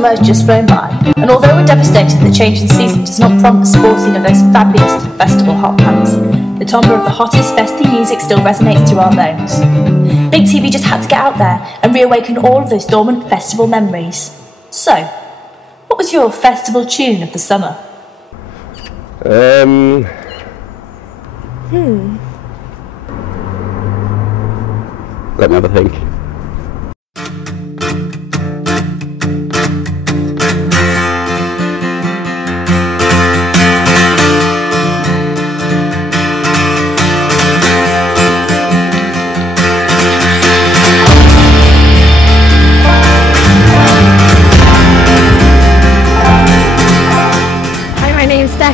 summer has just flown by, and although we're devastated that the change in season does not prompt the sporting of those fabulous festival hot pants, the timbre of the hottest festy music still resonates through our bones. Big TV just had to get out there and reawaken all of those dormant festival memories. So, what was your festival tune of the summer? Let me have a think.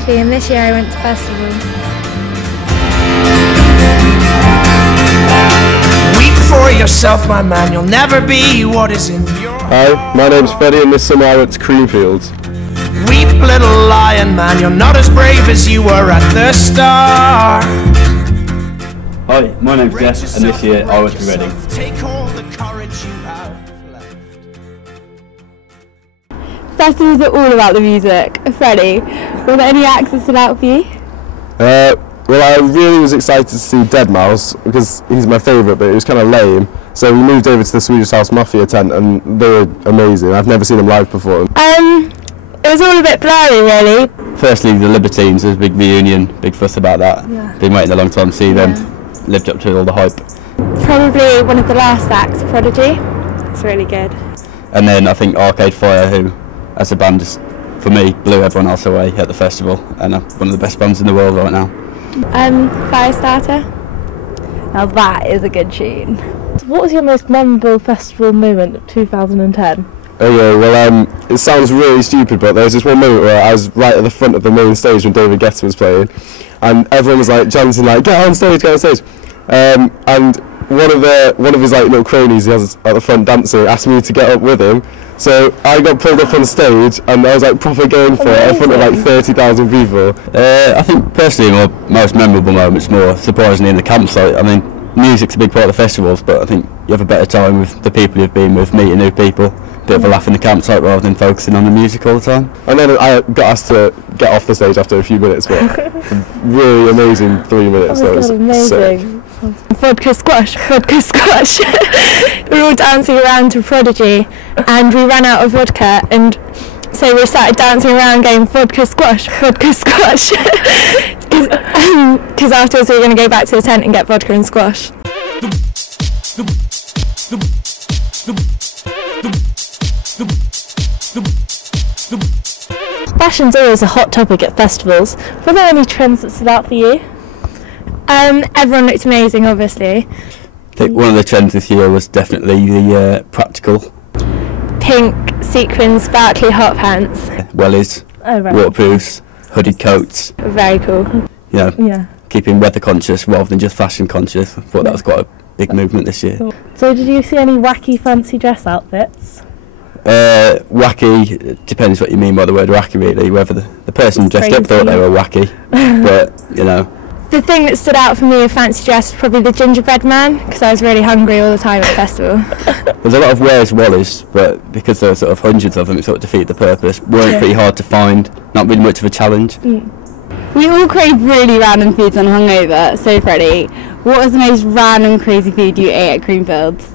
And this year I went to festival. Weep for yourself, my man, you'll never be what is in your heart. Hi, my name's Freddie and this summer I went to Creamfields. Weep, little lion man, you're not as brave as you were at the start. Hi, my name's Jess and this year I went to Reading. Take all the courage you have left. Festivals are all about the music. Freddie, were there any acts that stood out for you? Well, I really was excited to see Deadmau5 because he's my favourite, but it was kind of lame. So we moved over to the Swedish House Mafia tent and they were amazing. I've never seen them live before. It was all a bit blurry, really. Firstly, the Libertines, there's a big reunion, big fuss about that. Yeah. Been waiting a long time to see them. Lived up to all the hype. Probably one of the last acts, Prodigy. It's really good. And then I think Arcade Fire, who, as a band, just, for me, blew everyone else away at the festival, and are one of the best bands in the world right now. Firestarter. Now that is a good tune. What was your most memorable festival moment of 2010? Okay, well, it sounds really stupid, but there was this one moment where I was right at the front of the main stage when David Guetta was playing, and everyone was like chanting like, get on stage, get on stage. And one of his like little cronies he has at the front dancing asked me to get up with him. So I got pulled up on stage and I was like proper going for it in front of like 30,000 people. I think personally my most memorable moment's more surprisingly in the campsite. I mean, music's a big part of the festivals, but I think you have a better time with the people you've been with, meeting new people, a bit of a laugh in the campsite rather than focusing on the music all the time. And then I got asked to get off the stage after a few minutes, but really amazing 3 minutes. Oh my God, amazing. Sick. Vodka squash, vodka squash. We were all dancing around to Prodigy and we ran out of vodka, and so we started dancing around going vodka squash, vodka squash. Because afterwards we were going to go back to the tent and get vodka and squash. Fashion's always a hot topic at festivals. Were there any trends that stood out for you? Everyone looked amazing, obviously. I think one of the trends this year was definitely the practical. Pink sequins sparkly hot pants. Wellies, Oh, right. waterproofs, hooded coats. Very cool. You know, Yeah. keeping weather conscious rather than just fashion conscious. I thought that was quite a big movement this year. So did you see any wacky fancy dress outfits? Wacky, it depends what you mean by the word wacky really, whether the person dressed up thought they were wacky, but you know. The thing that stood out for me of fancy dress was probably the gingerbread man, because I was really hungry all the time at the festival. There's a lot of Where's Wallys, but because there were sort of hundreds of them, it sort of defeated the purpose. Weren't pretty hard to find, not really much of a challenge. We all crave really random foods on hungover, so Freddie, what was the most random crazy food you ate at Creamfields?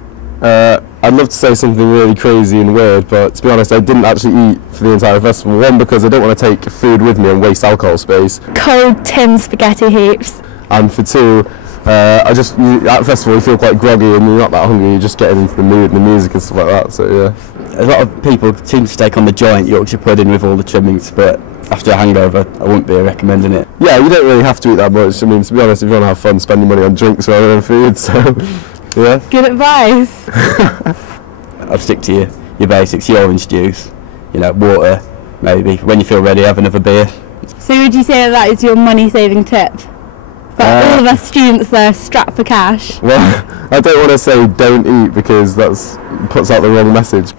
I'd love to say something really crazy and weird, but to be honest I didn't actually eat for the entire festival. One, because I don't want to take food with me and waste alcohol space. Cold tin spaghetti heaps. And for two, at the festival you feel quite groggy and you're not that hungry, you're just getting into the mood and the music and stuff like that, so yeah. A lot of people seem to take on the giant Yorkshire pudding with all the trimmings, but after a hangover I wouldn't be recommending it. Yeah, you don't really have to eat that much. I mean, to be honest, if you want to have fun, spend your money on drinks rather than food, so yeah. Good advice. I'll stick to your basics, your orange juice, you know, water, maybe. When you feel ready, have another beer. So would you say that is your money saving tip? For all of us students there strapped for cash. Well, I don't want to say don't eat because that puts out the wrong message.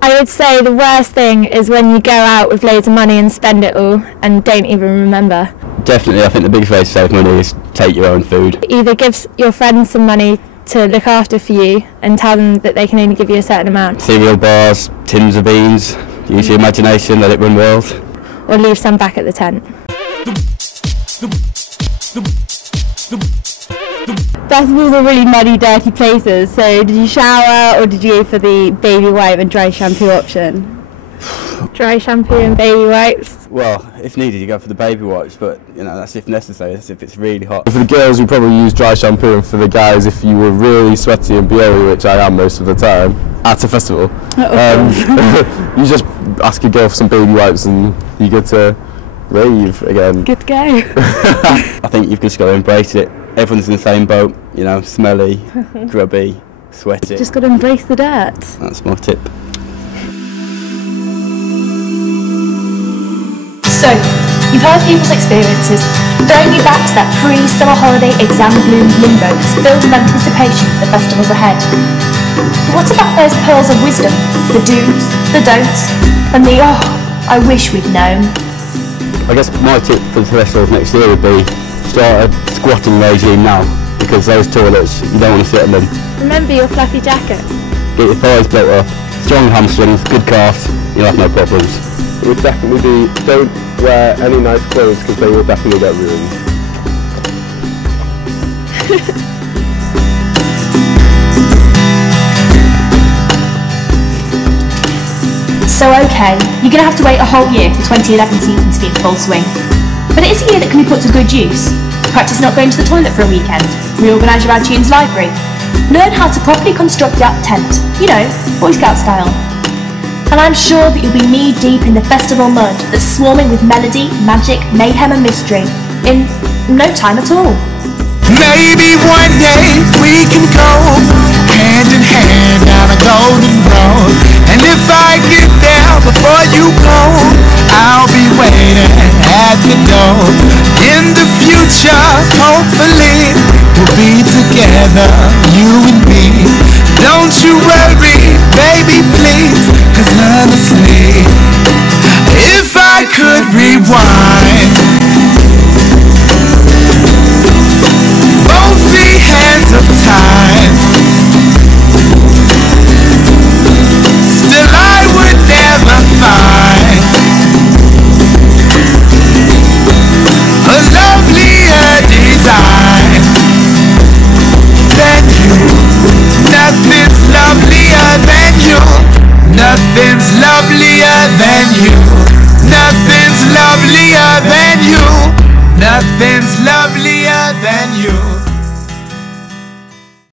I would say the worst thing is when you go out with loads of money and spend it all and don't even remember. Definitely, I think the biggest way to save money is take your own food. Either give your friends some money to look after for you and tell them that they can only give you a certain amount. Cereal bars, tins of beans, Use your imagination, let it run wild. Or leave some back at the tent. Festivals are really muddy, dirty places, so did you shower or did you go for the baby wipe and dry shampoo option? Dry shampoo and baby wipes. Well, if needed, you go for the baby wipes, but you know that's if necessary. That's if it's really hot. For the girls, we probably use dry shampoo, and for the guys, if you were really sweaty and blowy, which I am most of the time at a festival, you just ask your girl for some baby wipes and you get to rave again. Good to go. I think you've just got to embrace it. Everyone's in the same boat, you know, smelly, grubby, sweaty. Just got to embrace the dirt. That's my tip. So, you've heard people's experiences, throwing you back to that pre-summer holiday exam-bloomed limbo that's filled with anticipation for the festivals ahead. But what about those pearls of wisdom, the do's, the don'ts, and the I wish we'd known? I guess my tip for the festivals next year would be start a squatting regime now, because those toilets, you don't want to sit on them. Remember your fluffy jacket. Get your thighs built up, strong hamstrings, good calves, you'll have no problems. It would definitely be, don't wear any nice clothes because they will definitely get ruined. So okay, you're going to have to wait a whole year for 2011 season to be in full swing. But it is a year that can be put to good use. Practice not going to the toilet for a weekend. Reorganise your iTunes library. Learn how to properly construct your tent. You know, Boy Scout style. And I'm sure that you'll be knee-deep in the festival mud that's swarming with melody, magic, mayhem and mystery in no time at all. Maybe one day we can go hand in hand down a golden road. And if I get there before you go, I'll be waiting at the door. In the future, hopefully, we'll be together, you and me. Don't you worry, baby, please, 'cause honestly, if I could rewind both the hands of time, still I would never find a lovelier design than you. Nothing's lovelier than you. Nothing's lovelier than you. Nothing's lovelier than you. Nothing's lovelier than you.